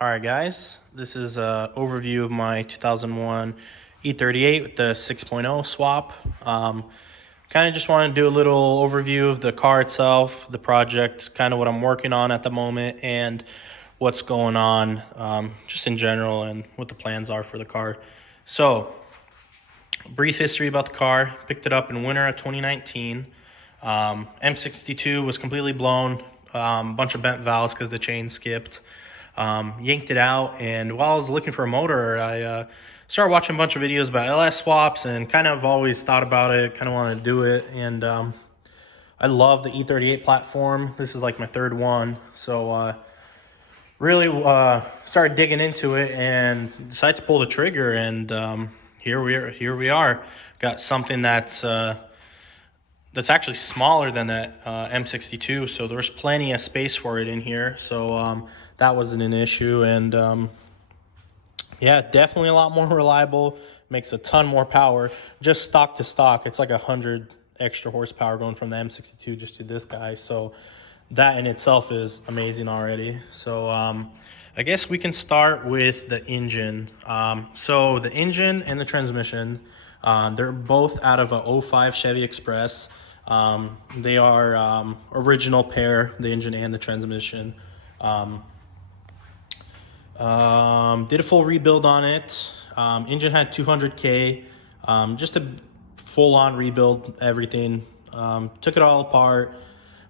All right, guys, this is an overview of my 2001 E38 with the 6.0 swap. Kind of just want to do a little overview of the car itself, the project, kind of what I'm working on at the moment, and what's going on just in general and what the plans are for the car. So, brief history about the car. Picked it up in winter of 2019. M62 was completely blown, bunch of bent valves because the chain skipped. Yanked it out, and while I was looking for a motor, I started watching a bunch of videos about LS swaps and kind of always thought about it, kind of wanted to do it. And I love the E38 platform. This is like my third one, so really started digging into it and decided to pull the trigger. And here we are. Got something that's actually smaller than that M62, so there's plenty of space for it in here. So that wasn't an issue, and yeah, definitely a lot more reliable. Makes a ton more power, just stock to stock. It's like 100 extra horsepower going from the M62 just to this guy. So that in itself is amazing already. So I guess we can start with the engine. So the engine and the transmission, they're both out of a 05 Chevy Express. They are original pair, the engine and the transmission. Did a full rebuild on it. Engine had 200K. Just a full-on rebuild, everything. Took it all apart,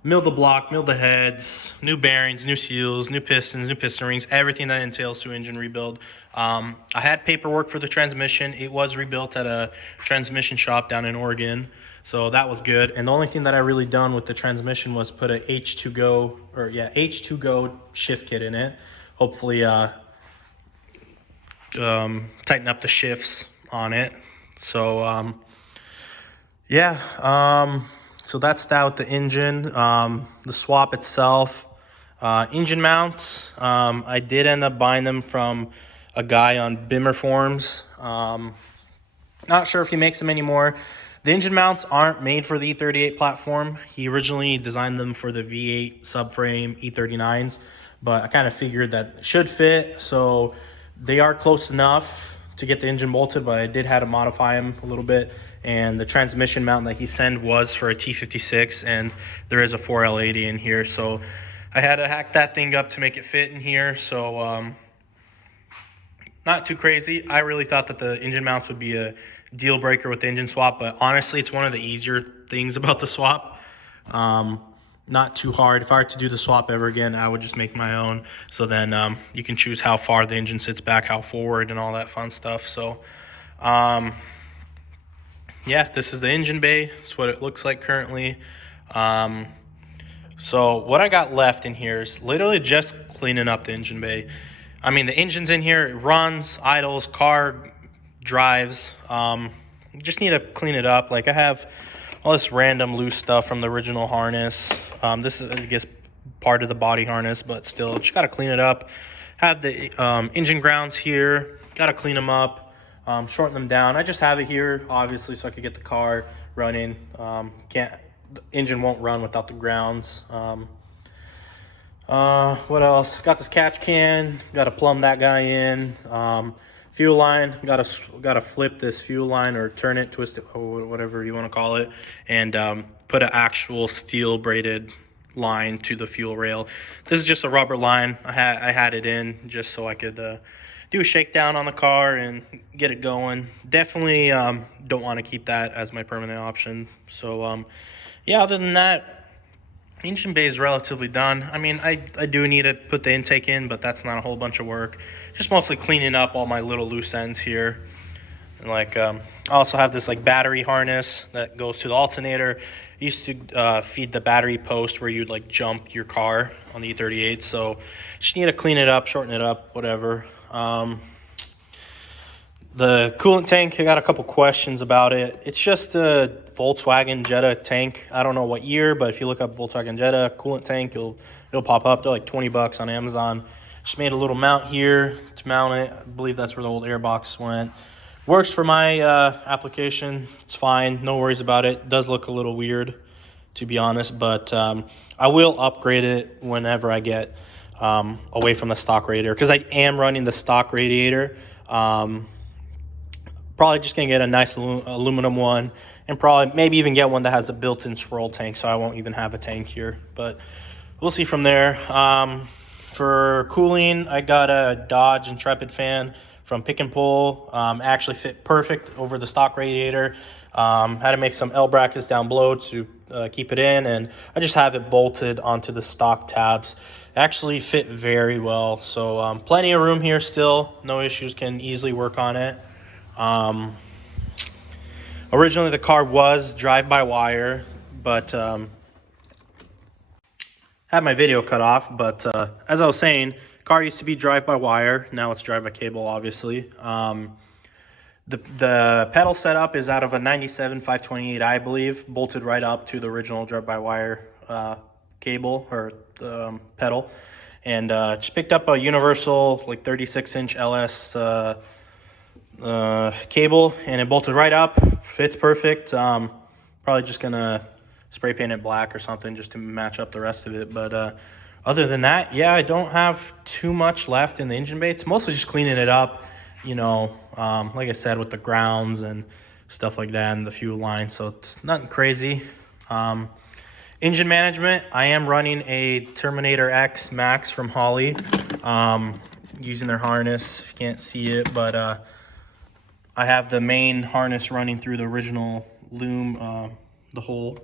milled the block, milled the heads, new bearings, new seals, new pistons, new piston rings, everything that entails to engine rebuild. I had paperwork for the transmission. It was rebuilt at a transmission shop down in Oregon, so that was good. And the only thing that I really done with the transmission was put a H2Go shift kit in it. Hopefully tighten up the shifts on it. So so that's that with the engine. The swap itself, engine mounts, I did end up buying them from a guy on Bimmer Forums. Not sure if he makes them anymore. The engine mounts aren't made for the E38 platform. He originally designed them for the V8 subframe E39s, but I kind of figured that it should fit, so they are close enough to get the engine bolted, but I did have to modify them a little bit. And the transmission mount that he sent was for a T56, and there is a 4L80 in here, so I had to hack that thing up to make it fit in here. So not too crazy. I really thought that the engine mounts would be a deal breaker with the engine swap, but honestly, it's one of the easier things about the swap. Not too hard. If I were to do the swap ever again, I would just make my own. So then you can choose how far the engine sits back, how forward, and all that fun stuff. So yeah, this is the engine bay. It's what it looks like currently. So what I got left in here is literally just cleaning up the engine bay. I mean, the engine's in here. It runs, idles, car drives. Just need to clean it up. Like, I have all this random loose stuff from the original harness. This is, I guess, part of the body harness, but still, just got to clean it up. Have the engine grounds here. Got to clean them up, shorten them down. I just have it here, obviously, so I could get the car running. The engine won't run without the grounds. What else? Got this catch can. Got to plumb that guy in. Fuel line, gotta flip this fuel line, or turn it, twist it, or whatever you want to call it, and put an actual steel braided line to the fuel rail. This is just a rubber line. I had it in just so I could do a shakedown on the car and get it going. Definitely don't want to keep that as my permanent option. So yeah, other than that, engine bay is relatively done. I mean, I do need to put the intake in, but that's not a whole bunch of work. Just mostly cleaning up all my little loose ends here. And like, I also have this like battery harness that goes to the alternator. I used to feed the battery post where you'd like jump your car on the E38. So just need to clean it up, shorten it up, whatever. The coolant tank, I got a couple questions about it. It's just a Volkswagen Jetta tank. I don't know what year, but if you look up Volkswagen Jetta coolant tank, it'll pop up. They're like $20 on Amazon. Just made a little mount here to mount it. I believe that's where the old airbox went. Works for my application. It's fine. No worries about it. It does look a little weird, to be honest, but I will upgrade it whenever I get away from the stock radiator, because I am running the stock radiator. Probably just gonna get a nice aluminum one, and probably maybe even get one that has a built-in swirl tank, so I won't even have a tank here, but we'll see from there. For cooling, I got a Dodge Intrepid fan from Pick and Pull. Actually fit perfect over the stock radiator. Had to make some L brackets down below to keep it in, and I just have it bolted onto the stock tabs. Actually fit very well, so plenty of room here still. No issues, can easily work on it. Originally the car was drive-by-wire, but had my video cut off. But as I was saying, car used to be drive-by-wire. Now it's drive-by-cable, obviously. The pedal setup is out of a 97 528, I believe, bolted right up to the original drive-by-wire cable or pedal. And just picked up a universal like 36-inch LS cable, and it bolted right up. Fits perfect. Probably just gonna spray paint it black or something just to match up the rest of it. But other than that, yeah, I don't have too much left in the engine bay. It's mostly just cleaning it up, you know, like I said, with the grounds and stuff like that and the fuel line. So it's nothing crazy. Engine management, I am running a Terminator X Max from Holley, using their harness. If you can't see it, but I have the main harness running through the original loom, the hole.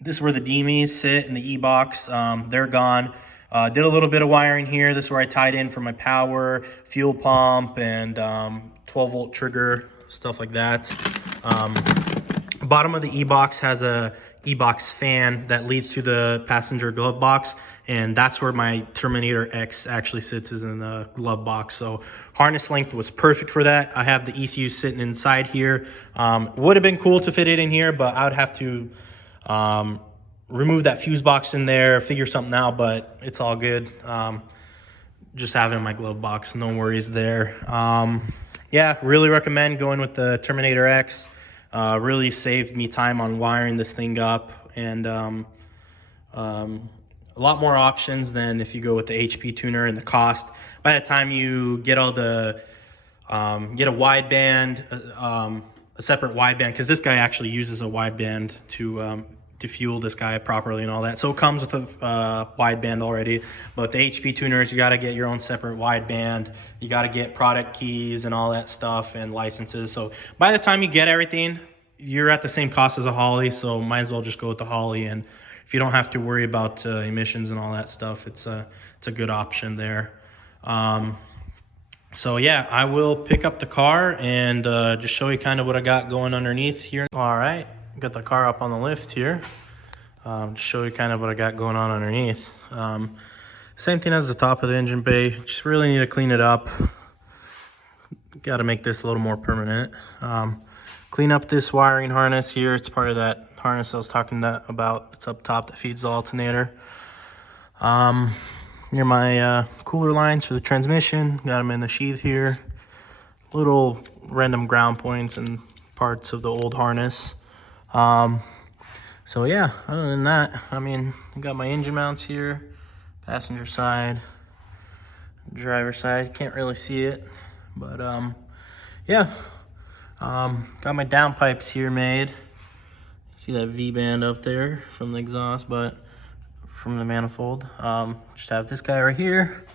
This is where the DMEs sit in the E-box. They're gone. Did a little bit of wiring here. This is where I tied in for my power, fuel pump, and 12-volt trigger, stuff like that. Bottom of the E-box has a E-box fan that leads to the passenger glove box, and that's where my Terminator X actually sits, is in the glove box. So harness length was perfect for that. I have the ECU sitting inside here. Would have been cool to fit it in here, but I would have to remove that fuse box in there, figure something out, but it's all good. Just having my glove box, no worries there. Yeah, really recommend going with the Terminator X. Really saved me time on wiring this thing up, and a lot more options than if you go with the HP tuner, and the cost. By the time you get all the, get a wideband, a separate wideband, because this guy actually uses a wideband to fuel this guy properly and all that. So it comes with a wideband already, but the HP tuners, you got to get your own separate wideband. You got to get product keys and all that stuff and licenses. So by the time you get everything, you're at the same cost as a Holley. So might as well just go with the Holley. And if you don't have to worry about emissions and all that stuff, it's a good option there. So yeah, I will pick up the car and just show you kind of what I got going underneath here. All right, got the car up on the lift here. Just show you kind of what I got going on underneath. Same thing as the top of the engine bay. Just really need to clean it up. Got to make this a little more permanent. Clean up this wiring harness here. It's part of that harness I was talking about. It's up top that feeds the alternator. Near my cooler lines for the transmission, got them in the sheath here. Little random ground points and parts of the old harness. So yeah, other than that, I mean, I got my engine mounts here, passenger side, driver side. Can't really see it, but yeah. Got my downpipes here made. See that V-band up there from the exhaust, but from the manifold. Just have this guy right here,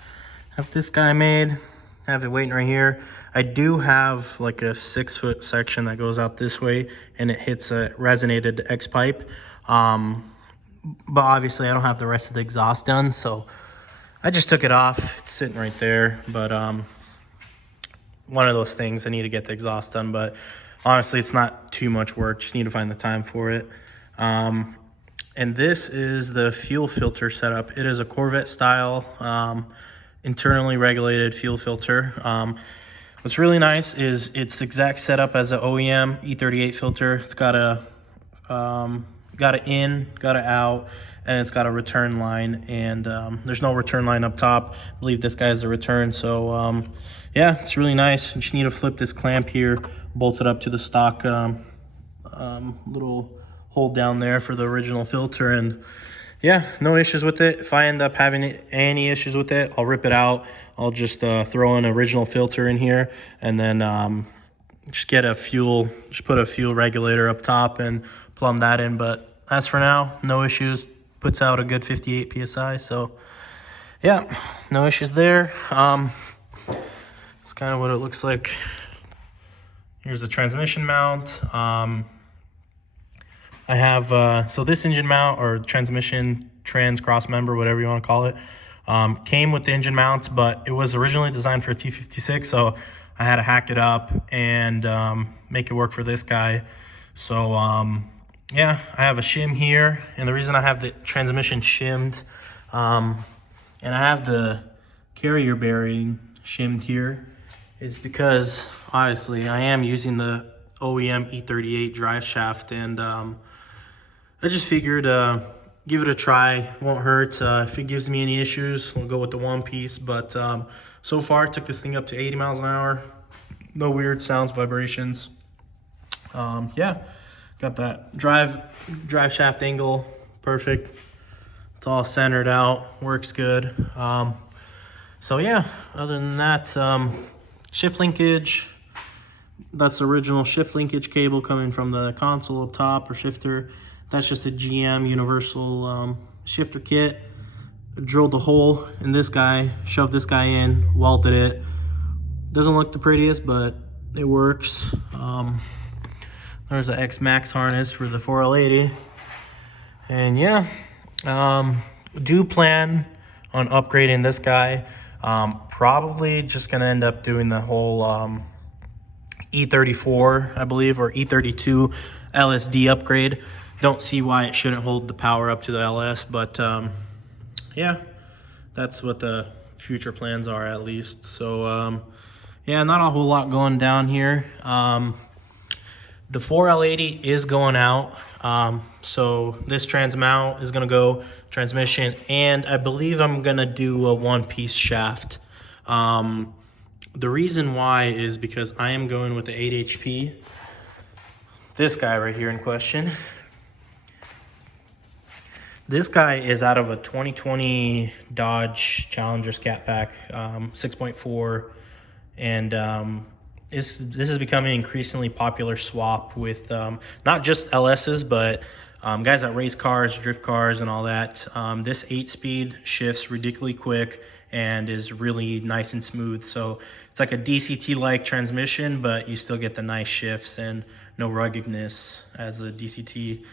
have this guy made, have it waiting right here. I do have like a 6-foot section that goes out this way, and it hits a resonated X pipe. But obviously I don't have the rest of the exhaust done, so I just took it off. It's sitting right there, but one of those things, I need to get the exhaust done, but honestly it's not too much work. Just need to find the time for it. And this is the fuel filter setup. It is a Corvette style, internally regulated fuel filter. What's really nice is it's exact setup as an OEM E38 filter. It's got a in, got a out, and it's got a return line, and there's no return line up top. I believe this guy is a return, so yeah, it's really nice. You just need to flip this clamp here, bolt it up to the stock little hole down there for the original filter, and yeah, no issues with it. If I end up having any issues with it, I'll rip it out. I'll just throw an original filter in here, and then just get a fuel, just put a fuel regulator up top and plumb that in. But as for now, no issues. Puts out a good 58 psi. So yeah, no issues there. It's kind of what it looks like. Here's the transmission mount. I have, so this engine mount or transmission trans cross member, whatever you want to call it, came with the engine mounts, but it was originally designed for a T56. So I had to hack it up and make it work for this guy. So yeah, I have a shim here. And the reason I have the transmission shimmed, and I have the carrier bearing shimmed here, is because obviously I am using the OEM E38 drive shaft, and I just figured give it a try, won't hurt. If it gives me any issues, we'll go with the one piece. But so far, I took this thing up to 80 miles an hour. No weird sounds, vibrations. Yeah, got that drive shaft angle perfect. It's all centered out, works good. So yeah, other than that, shift linkage. That's the original shift linkage cable coming from the console up top, or shifter. That's just a GM universal shifter kit. Drilled a hole in this guy, shoved this guy in, welded it. Doesn't look the prettiest, but it works. There's an X Max harness for the 4L80. And yeah, do plan on upgrading this guy. Probably just gonna end up doing the whole E34, I believe, or E32 LSD upgrade. Don't see why it shouldn't hold the power up to the LS, but yeah, that's what the future plans are, at least. So yeah, not a whole lot going down here. The 4L80 is going out, so this trans mount is gonna go, transmission, and I believe I'm gonna do a one-piece shaft. The reason why is because I am going with the 8 HP. This guy right here in question. This guy is out of a 2020 Dodge Challenger Scat Pack, 6.4, and this is becoming an increasingly popular swap with not just LSs, but guys that race cars, drift cars, and all that. This 8-speed shifts ridiculously quick and is really nice and smooth. So it's like a DCT-like transmission, but you still get the nice shifts and no ruggedness as a DCT.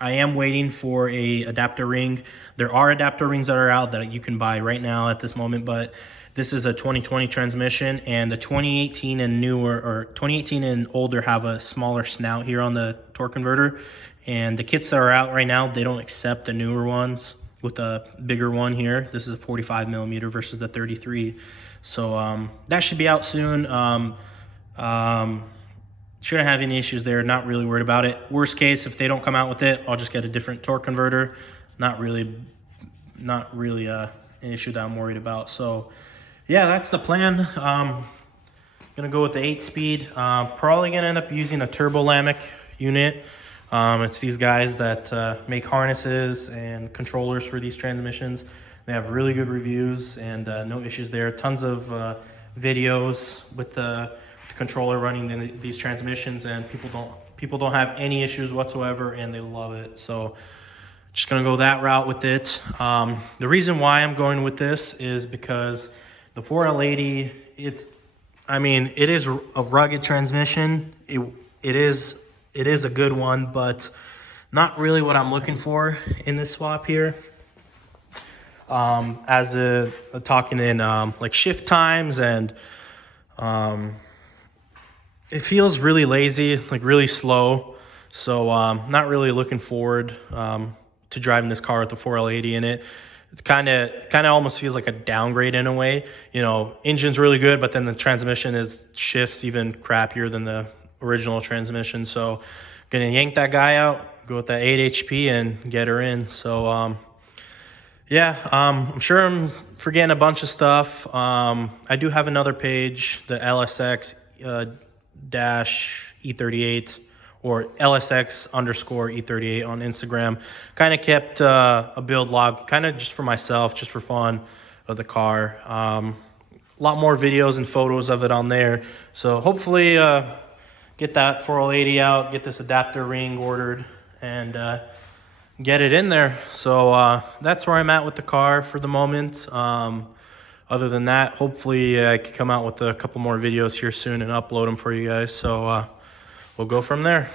I am waiting for a adapter ring. There are adapter rings that are out that you can buy right now at this moment, but this is a 2020 transmission, and the 2018 and newer, or 2018 and older, have a smaller snout here on the torque converter. And the kits that are out right now, they don't accept the newer ones with a bigger one here. This is a 45 millimeter versus the 33. So that should be out soon. Shouldn't have any issues there. Not really worried about it. Worst case, if they don't come out with it, I'll just get a different torque converter. Not really an issue that I'm worried about. So yeah, that's the plan. Gonna go with the 8-speed. Probably gonna end up using a turbo Lamech unit. It's these guys that make harnesses and controllers for these transmissions. They have really good reviews and no issues there. Tons of videos with the controller running these transmissions, and people don't have any issues whatsoever, and they love it. So just gonna go that route with it. The reason why I'm going with this is because the 4L80, it is a rugged transmission. It is a good one, but not really what I'm looking for in this swap here. As talking in like shift times, and it feels really lazy, like really slow. So not really looking forward to driving this car with the 4L80 in it. It kind of almost feels like a downgrade in a way. You know, engine's really good, but then the transmission shifts even crappier than the original transmission. So gonna yank that guy out, go with that 8 HP and get her in. So yeah, I'm sure I'm forgetting a bunch of stuff. I do have another page, the LSX dash E38 or LSX_E38 on Instagram. Kind of kept a build log, kind of just for myself, just for fun of the car. A lot more videos and photos of it on there. So hopefully get that 480 out, get this adapter ring ordered, and get it in there. So that's where I'm at with the car for the moment. Other than that, hopefully I can come out with a couple more videos here soon and upload them for you guys. So we'll go from there.